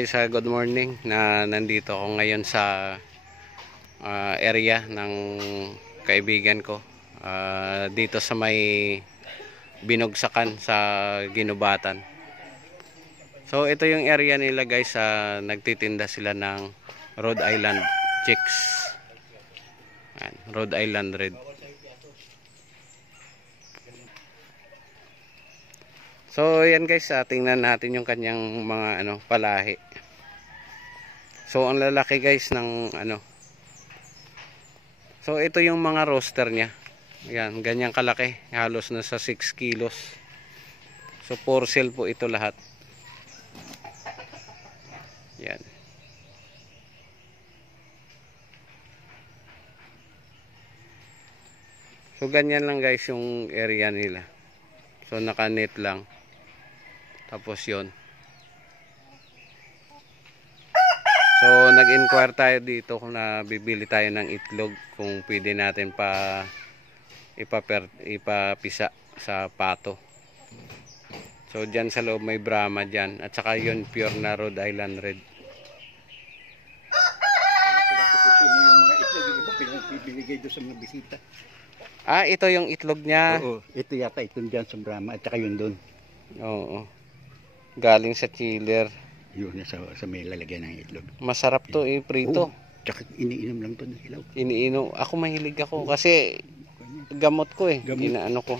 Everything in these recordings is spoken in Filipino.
guys, good morning. Nandito ako ngayon sa area ng kaibigan ko. Dito sa may binugsakan sa Ginubatan. So ito yung area nila guys, nagtitinda sila ng Rhode Island chicks. Rhode Island Red. So yan guys, tingnan natin yung kanyang mga palahi. So ang lalaki guys ng so ito yung mga roster niya. Yan, ganyang kalaki, halos nasa 6 kilos. So for sale po ito lahat. Yan. So ganyan lang guys yung area nila. So naka-net lang. Tapos yon. So nag-inquire tayo dito kung bibili tayo ng itlog, kung pwede natin ipapisa sa pato. So dyan sa loob may Brahma dyan. At saka yun pure na Rhode Island Red. Yung mga itlog, yung iba pinabibigay doon sa mga bisita. Ito yung itlog niya. Oo, ito yata itong dyan sa Brahma at saka yun doon. Oo. Galing sa chiller. Yun sa may lalagyan ng itlog. Masarap to prito. Tsaka iniinom lang to ng ilaw. Iniinom. Ako mahilig ako kasi gamot ko Inaano ko.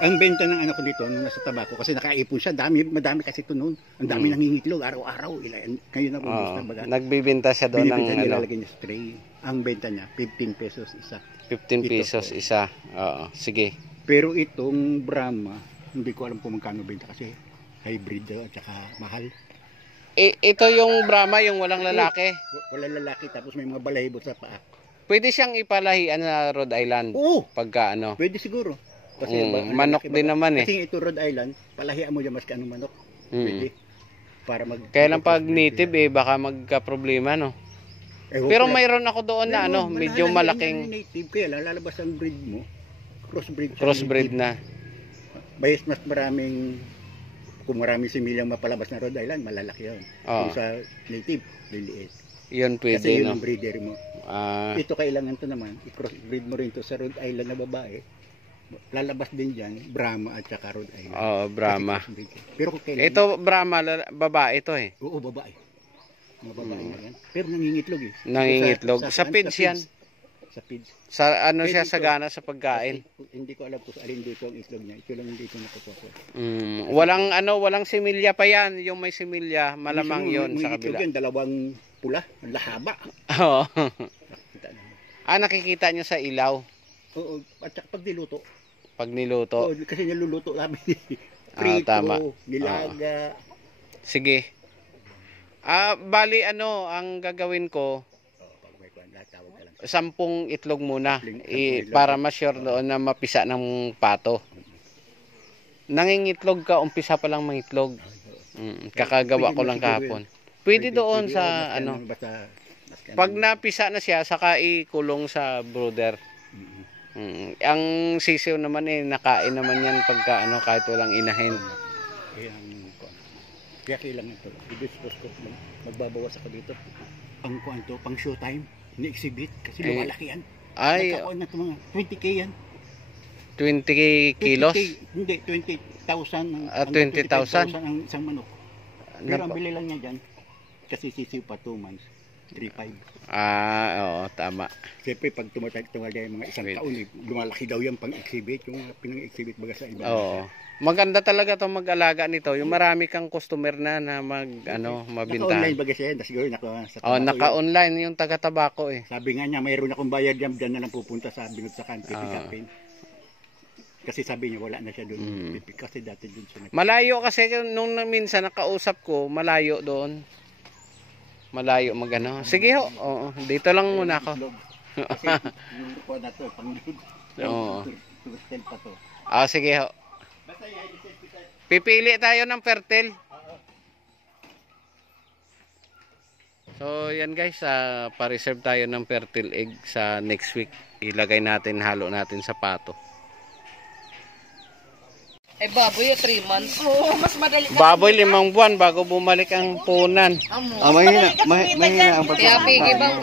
Ang benta ng ko dito nung nasa tabako kasi nakaipon siya, madami kasi ito noon. Ang dami nangingitlog araw-araw. Ngayon na na baga. Nagbibenta siya doon ng nilalagay niya sa tray. Ang benta niya 15 pesos isa. 15 pesos isa. Oo, sige. Pero itong Brahma, hindi ko alam kung magkano benta kasi hybrid at saka mahal. Ito yung Brahma, yung walang lalaki. Walang lalaki tapos may mga balahibo sa paa. Pwede siyang ipalahian na Rhode Island. Oo. Pagka Pwede siguro. Kasi manok din naman Kasi ito Rhode Island, palahian mo dyan mas kanong manok. Pwede. Para kaya lang pag native baka magka-problema Pero mayroon ako doon na medyo malaking native, kaya lalabas ang breed mo. Crossbreed na. Bayas mas maraming, kung maraming similyang mapalabas na Rhode Island, malalaki yun. Kung sa native, liliit. Yun pwede, kasi yun ang breeder mo. Ito kailangan to naman, i-crossbreed mo rin to sa Rhode Island na babae. Lalabas din dyan, Brahma at saka Rhode Island. Brahma. Pero kailangan, ito Brahma, babae ito Oo, babae. Mga babae na yan. Pero nangingitlog Nangingitlog. Sa pids yan. Sa pids. Sa siya sagana sa pagkain. Hindi ko alam kung alin dito ang itlog niya. Ito lang dito nakukuha ko. Walang similya pa yan. Yung may similya, malamang yon sa kabila. Itlog yan, dalawang pula, lahaba. Oo. Nakikita nyo sa ilaw. Oo, at saka pag niluto. Pag niluto. Oo, kasi niluluto namin. Prito, tama. nilaga. Sige. Bali ang gagawin ko, 10 itlog muna para ma-sure doon na mapisa ng pato. Nangingitlog ka, umpisa pa lang mangitlog. Kakagawa ko lang kahapon. Pwede doon sa pag napisa na siya, saka ikulong sa brooder. Ang sisiw naman nakain naman yan pagka kahit walang inahin. Kaya kailangan ito. I-dispose ko. Magbabawas ako dito. Pang showtime. Ni-exhibit. Kasi lumalaki yan. Nagkakaon na ito mga 20K yan. 20 kilos? 20K, hindi, 20,000. 20,000? ang isang manok. Pero ang bili lang niya dyan. Kasi sisiw pa 2 months. 3,500. Oo, tama. Siyempre pag tumatag yung mga isang taon, lumalaki daw yan pang-exhibit. Yung pinang-exhibit baga sa iba. Oo. Maganda talaga itong mag-alaga nito. Yung marami kang customer na mabintahan. Naka-online baga siya. Siguro naka-online yung taga-tabako Sabi nga niya, mayroon akong bayad yan. Diyan na lang pupunta sa binugsakan. Pipikapin. Kasi sabi niya, wala na siya doon. Kasi dati doon siya. Malayo kasi nung minsan nakausap ko, malayo doon. Malayo Sige ho. Oo, dito lang muna ako. Kasi yung po na to, pang-load. Oo. Pa to. Sige ho. Pipili tayo ng fertile. So yan guys, pa-reserve tayo ng fertile egg sa next week. Ilagay natin, halo natin sa pato. Ay baboy, 3 months. Oo, mas madali. Baboy 5 buwan bago bumalik ang punan. Mahina ang Kaya pigi bang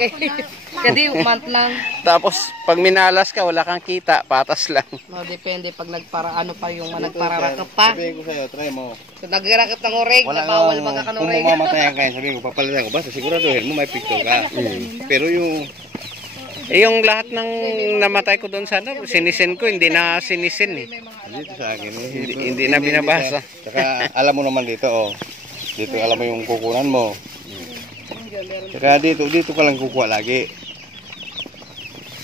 kasi month lang. Tapos pag minalas ka wala kang kita, patas lang. No, depende pag ano pa yung nagpararakap pa. Sabihin ko sa'yo, try mo. So, nagrakap ng oreg, na bawal magkakanoreg. Kung mamamatayan ka, sabihin ko, papalitan ko. Basta siguraduhin mo may picture ka. Pero Yung lahat ng namatay ko doon sa sinisin ko, hindi na sinisin eh. dito sa akin, Hindi na binabasa. Saka alam mo naman dito, dito alam mo yung kukunan mo. Saka dito ka lang kukuha lagi.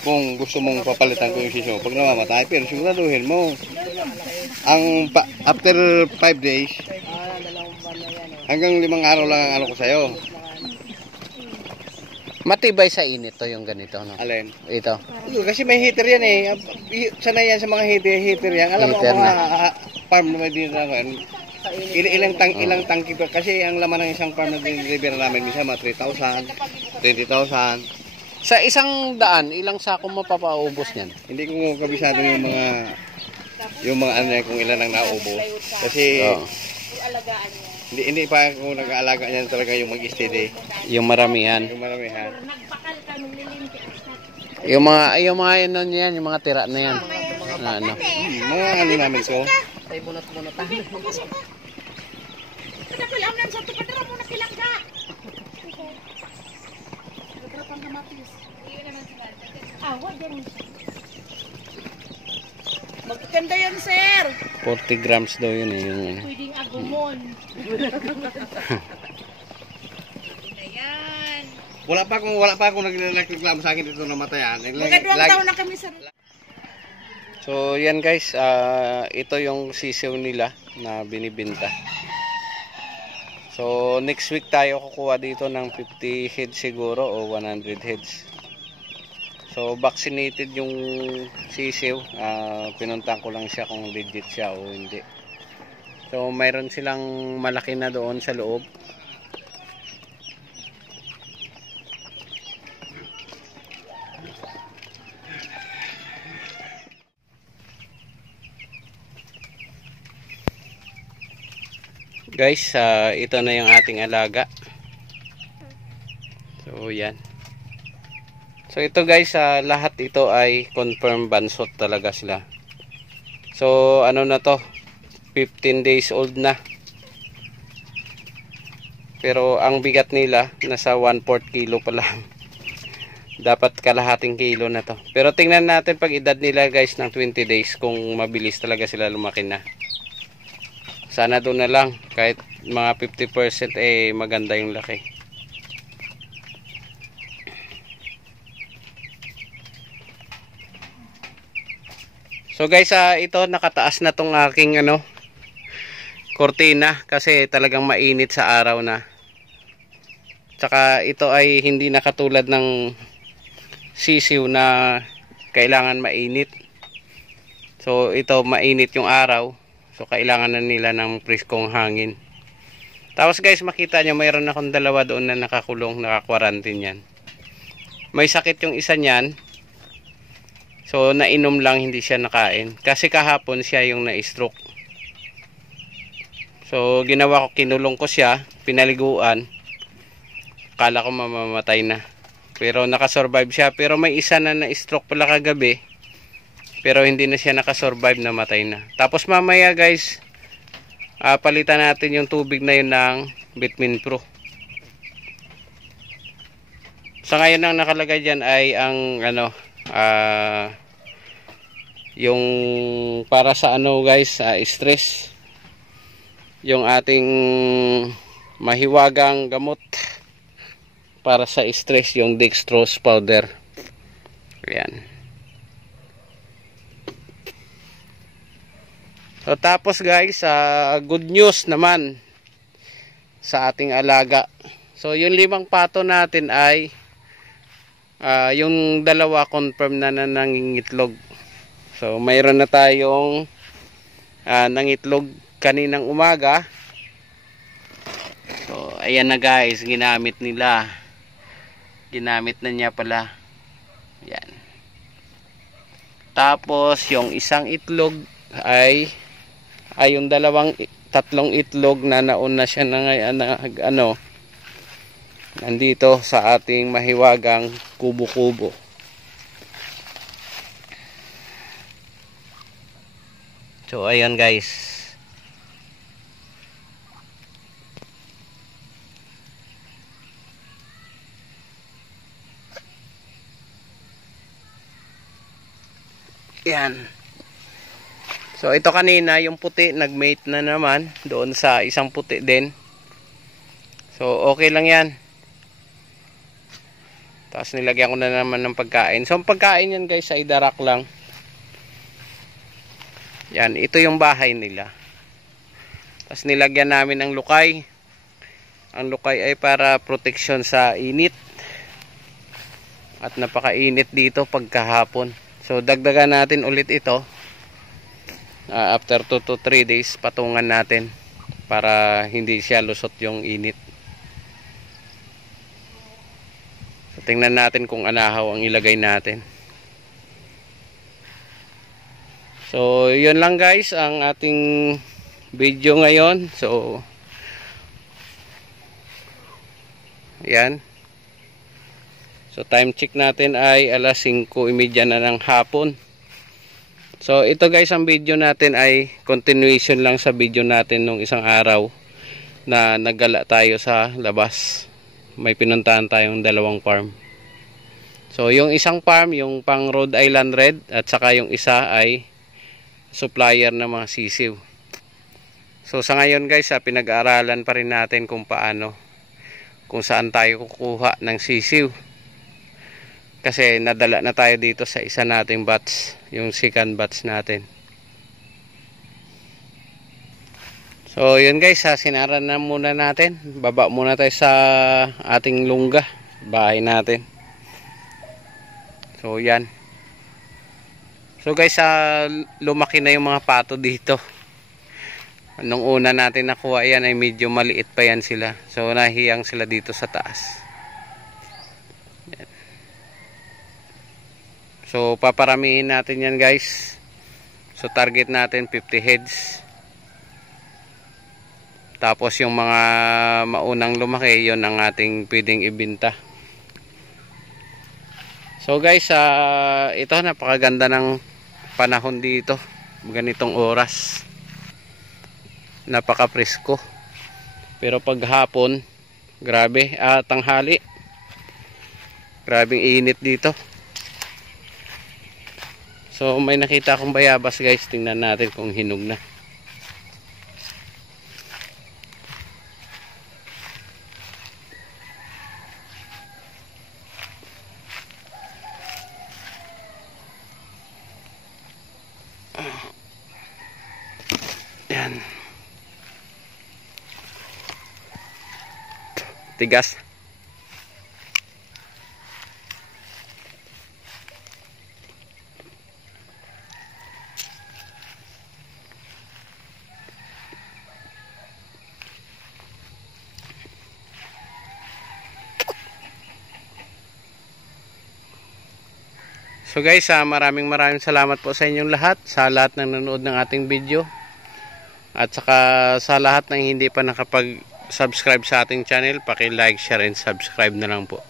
Kung gusto mong papalitan ko yung sisyo, pag namamatay, pero siguraduhin mo. After 5 days, hanggang 5 araw lang ang ano ko sa'yo. Matibay sa init to yung ganito, no? Alin? Ito. Kasi may heater yan eh. Sanay yan sa mga heater yan. Alam mo Heater ang mga farm na may dito na ilang tangki pa. Kasi ang laman ng isang farm na dinideliver namin, minsan mga 3,000, 20,000. Sa isang daan, ilang sako mapapaubos niyan? Hindi ko kabisado yung mga ano kung ilan ang naubos. Kasi hindi pa ako nag-aalaga niyan talaga yung mag-steady. Yung maramihan. Yung maramihan. Yung mga ano niyan, yung mga tira na yan. Ano? Mga ano namin ko. Ay bunot-bunotan. Magkanda yan, sir. 40 grams daw yun eh. Yung, Pwedeng agumon. Wala pa akong nagreklamo sa akin dito namatayan. Magkadawang taon na kami, sir. So yan guys, ito yung sisiw nila na binibenta. So next week tayo kukuha dito ng 50 heads siguro o 100 heads. So vaccinated yung sisiw, pinuntahan ko lang siya kung legit siya o hindi. So mayroon silang malaki na doon sa loob. Guys, ito na yung ating alaga. So yan. So ito guys, lahat ito ay confirmed bansot talaga sila. So ano na to, 15 days old na. Pero ang bigat nila nasa 1/4 kilo pa lang. Dapat kalahating kilo na to. Pero tingnan natin pag edad nila guys ng 20 days kung mabilis talaga sila lumaki na. Sana doon na lang, kahit mga 50% maganda yung laki. So guys, ito nakataas na tong aking kortina kasi talagang mainit sa araw na. Tsaka ito ay hindi nakatulad ng sisiw na kailangan mainit. So ito mainit yung araw. So kailangan na nila ng preskong hangin. Tapos guys, makita nyo mayroon akong dalawa doon na nakakulong, naka-quarantine yan. May sakit yung isa niyan. So nainom lang, hindi siya nakain. Kasi kahapon siya yung na-stroke. So ginawa ko, kinulong ko siya, pinaliguan. Kala ko mamamatay na. Pero nakasurvive siya. Pero may isa na na-stroke pala kagabi. Pero hindi na siya nakasurvive, namatay na. Tapos mamaya guys, palitan natin yung tubig na yun ng Vitamin Pro. Sa ngayon ang nakalagay dyan ay ang yung para sa guys, stress. Yung ating mahiwagang gamot para sa stress, yung dextrose powder. Ayan. So tapos guys, good news naman sa ating alaga. So yung 5 pato natin ay yung 2 confirm na nangingitlog. So mayroon na tayong nangitlog kaninang umaga. So ayan na guys, ginamit nila. Ginamit na niya pala. Yan. Tapos yung isang itlog ay ay yung tatlong itlog na nauna siya na ngayon nandito sa ating mahiwagang kubo-kubo. So ayan guys. Yan. So ito kanina yung puti nagmate na naman doon sa isang puti din. So okay lang yan. Tapos nilagyan ko na naman ng pagkain. So ang pagkain yan guys ay darak lang. Yan, ito yung bahay nila. Tapos nilagyan namin ng lukay. Ang lukay ay para protection sa init. At napakainit dito pagkahapon. So dagdagan natin ulit ito. After 2 to 3 days patungan natin para hindi siya lusot yung init. So tingnan natin kung anahaw ang ilagay natin. So yun lang guys ang ating video ngayon. So yan. So time check natin ay alas 5:30 na ng hapon. So ito guys ang video natin ay continuation lang sa video natin nung isang araw na naggala tayo sa labas. May pinuntahan tayong dalawang farm. So yung isang farm yung pang Rhode Island Red at saka yung isa ay supplier ng mga sisiw. So sa ngayon guys pinag-aaralan pa rin natin kung paano, kung saan tayo kukuha ng sisiw. Kasi nadala na tayo dito sa isa nating batch, yung second batch natin. So yun guys, sinaran na muna natin. Baba muna tayo sa ating lungga, bahay natin. So yan. So guys, lumaki na yung mga pato dito. Nung una natin nakuha yan ay medyo maliit pa yan sila. So nahiyang sila dito sa taas. Yan. So paparamihin natin yan guys. So target natin 50 heads. Tapos yung mga maunang lumaki, yon ang ating pwedeng ibenta. So guys, ito napakaganda ng panahon dito. Ganitong oras. Napaka-presko. Pero pag hapon, grabe, tanghali. Grabing init dito. So may nakita akong bayabas guys, tingnan natin kung hinog na. Yan. Tigas. So guys, maraming salamat po sa inyong lahat, sa lahat ng nanonood ng ating video. At saka sa lahat ng hindi pa nakapag-subscribe sa ating channel, paki-like, share, and subscribe na lang po.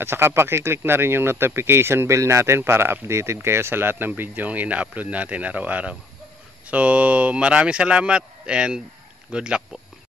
At saka paki-click na rin yung notification bell natin para updated kayo sa lahat ng video yung ina-upload natin araw-araw. So maraming salamat and good luck po.